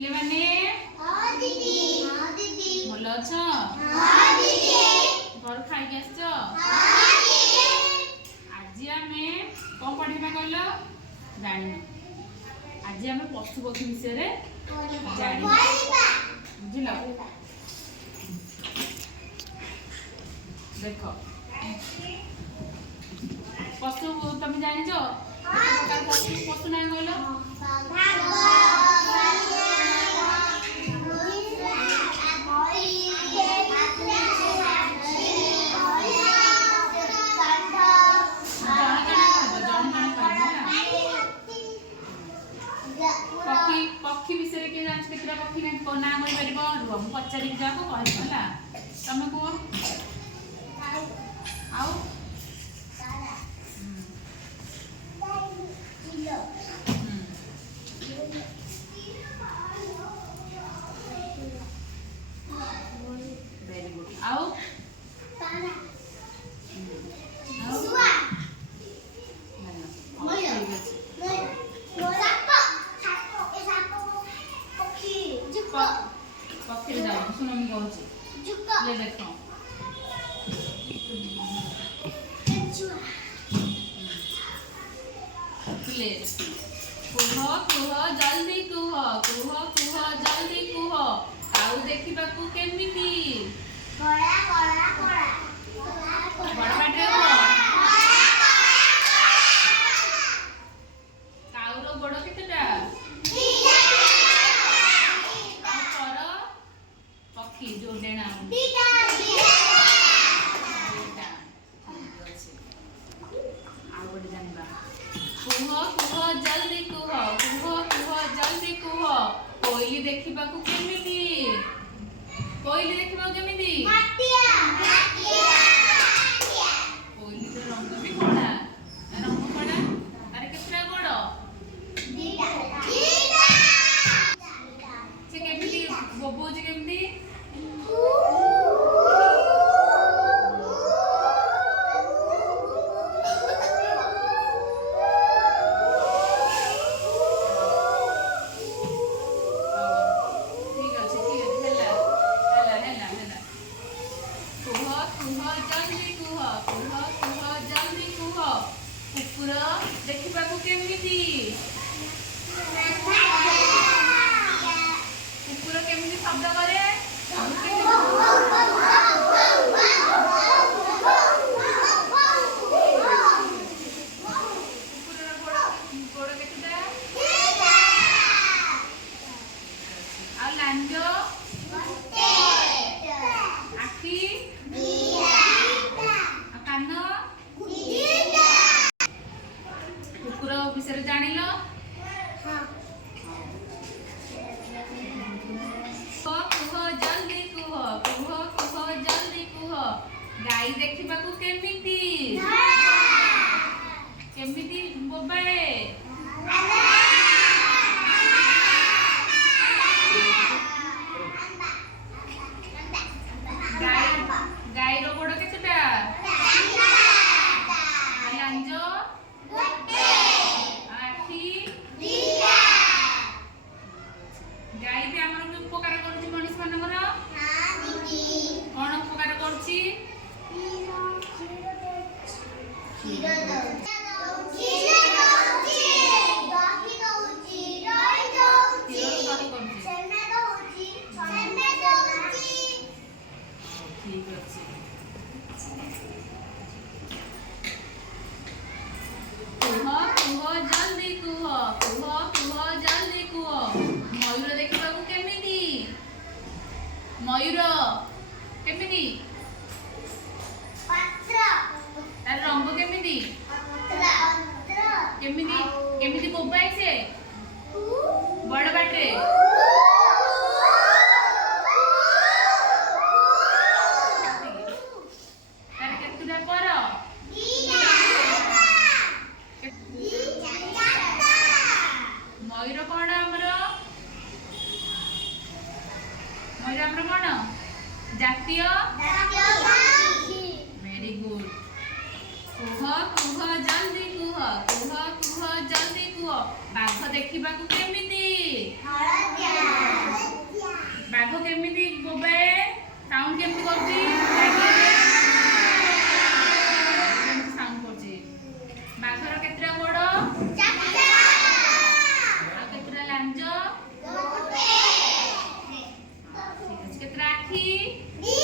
ମାନେ ହଁ ଦିଦି ହଁ ଦିଦି ଭଲ ଅଛ? ହଁ ଦିଦି ଘରୁ ଖାଇକି ଆସିଛ? ହଁ ଦିଦି ଆଜି ଆମେ କଣ ପଢିବା କହିଲ? ଜାଣିନ। ଆଜି ଆମେ ପଶୁ ପକ୍ଷୀ ବିଷୟରେ ଜାଣିବା। ବୁଝିଲ? ଦେଖ ପଶୁ ତମେ ଜାଣିଛ? କେତେ ପ୍ରକାର ପଶୁ ନାଁ କହିଲ? पक्षी विषय के जान केतरा पक्षी ना कहि परिबो रुह मु पचारि जाको कहबो हला तमे को आउ वेरी गुड आउ सुआ पक्षी जाओ सुनो मैं कहूँ ले देखो ले कुह कुह जल्दी कुह कुह कुह जल्दी कुह काऊ देखिबाकू केमिति बड़ा बड़ा बड़ा बड़ पाटे कुह काऊर गोड़ केतेटा पक्षी जो डेना कुह कुह जल्दी कुह कुह कुह जल्दी कुह कोइली देखिबाकू केमिति कोइली देखिबाकू केमिति कोइली तो रंग भी कड़ा रंग कड़ा अरे केतरा गोड़ से केमिति बोबोजी केमिति कुकुर देखिबाकू केमिति कुकुर केमिति शब्द करे कुकुर गोड़ केतेटा आ लांज आखि कान कुकुर विषय जानिल कुह जल्दी कुह कुह कुह जल्दी कुह गाई देखिबाकू केमिति केमिति बोबाए गाई रो गोड़ केतेटा लांज गाई भी आमर उपकार करुछि मनुष्य मानकर कौन उपकार करुछि ठीक अछि कुह कुह जल्दी कुह कुह कुह जल्दी कुह मयूर देखिबाकू केमिति मयूर केमिति तार रंग केमिति केमिति केमिति बोबाई से बड़ बाटे तार केतुरा पर मयूर कौन आमर मयूर आमर कौन जातीय वेरी गुड कुह कुह जल्दी कुह कुह कुह जल्दी कुह बाघ देखिबाकू केमिति କି? দি